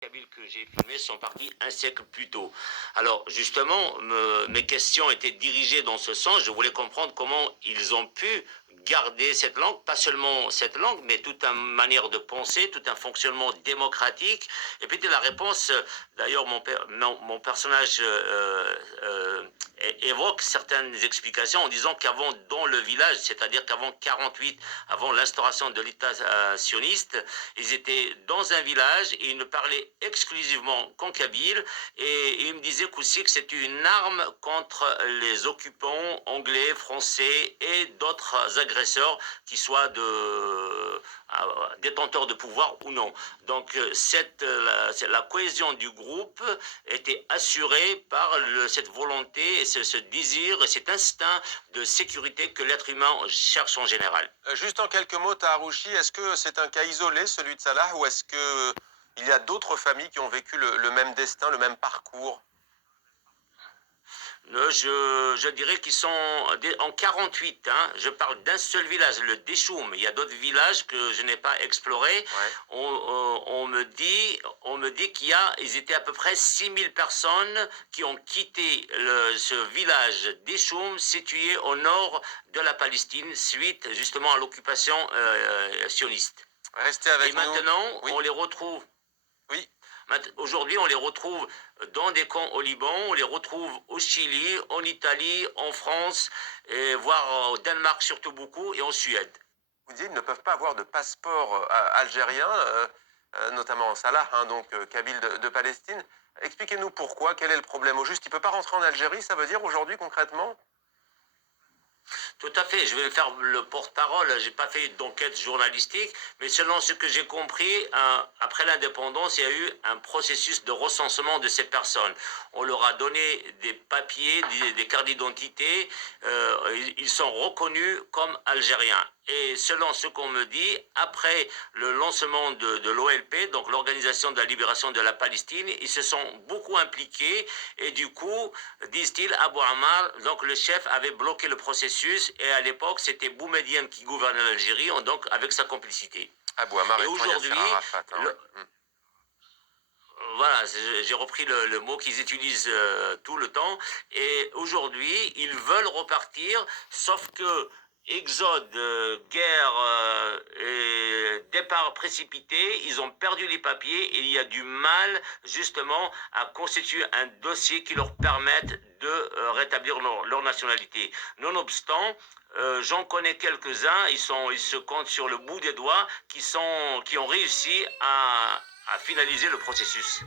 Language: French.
Kabyles que j'ai filmés sont partis un siècle plus tôt. Alors justement, mes questions étaient dirigées dans ce sens. Je voulais comprendre comment ils ont pu garder cette langue, pas seulement cette langue, mais toute une manière de penser, tout un fonctionnement démocratique. Et puis la réponse, d'ailleurs, mon personnage évoque certaines explications en disant qu'avant, dans le village, c'est-à-dire qu'avant 48, avant l'instauration de l'État sioniste, ils étaient dans un village et ils ne parlaient exclusivement qu'en kabyle, et il me disait aussi que c'était une arme contre les occupants anglais, français et d'autres agresseurs qui soient détenteurs de pouvoir ou non. Donc la cohésion du groupe était assurée par cette volonté, ce désir et cet instinct de sécurité que l'être humain cherche en général. Juste en quelques mots, Taharouchi, est-ce que c'est un cas isolé, celui de Salah, ou est-ce que il y a d'autres familles qui ont vécu le même destin, le même parcours? Je dirais qu'ils sont en 48. Hein, je parle d'un seul village, le Deshoum. Il y a d'autres villages que je n'ai pas explorés. Ouais. On me dit ils étaient à peu près 6000 personnes qui ont quitté ce village Deshoum situé au nord de la Palestine suite justement à l'occupation sioniste. Restez avec Et nous. maintenant, Oui, on les retrouve. oui. Aujourd'hui, on les retrouve dans des camps au Liban, on les retrouve au Chili, en Italie, en France, et voire au Danemark surtout beaucoup, et en Suède. Vous disiez, ils ne peuvent pas avoir de passeport algérien, notamment Salah, hein, donc kabyle de Palestine. Expliquez-nous pourquoi, quel est le problème au juste? Il ne peut pas rentrer en Algérie, ça veut dire aujourd'hui concrètement? Tout à fait, je vais faire le porte-parole, j'ai pas fait d'enquête journalistique, mais selon ce que j'ai compris, après l'indépendance, il y a eu un processus de recensement de ces personnes. On leur a donné des papiers, des cartes d'identité, ils sont reconnus comme algériens. Et selon ce qu'on me dit, après le lancement de l'OLP, donc l'Organisation de la libération de la Palestine, ils se sont beaucoup impliqués et du coup, disent-ils, Abu Ammar, donc le chef, avait bloqué le processus et à l'époque, c'était Boumedienne qui gouvernait l'Algérie, donc avec sa complicité. Abou Ammar Et étant Yasser aujourd'hui, Arafat, hein, oui. voilà, j'ai repris le mot qu'ils utilisent tout le temps. Et aujourd'hui, ils veulent repartir, sauf que exode, guerre et départ précipité, ils ont perdu les papiers et il y a du mal justement à constituer un dossier qui leur permette de rétablir leur nationalité. Nonobstant, j'en connais quelques-uns, ils se comptent sur le bout des doigts, qui ont réussi à finaliser le processus.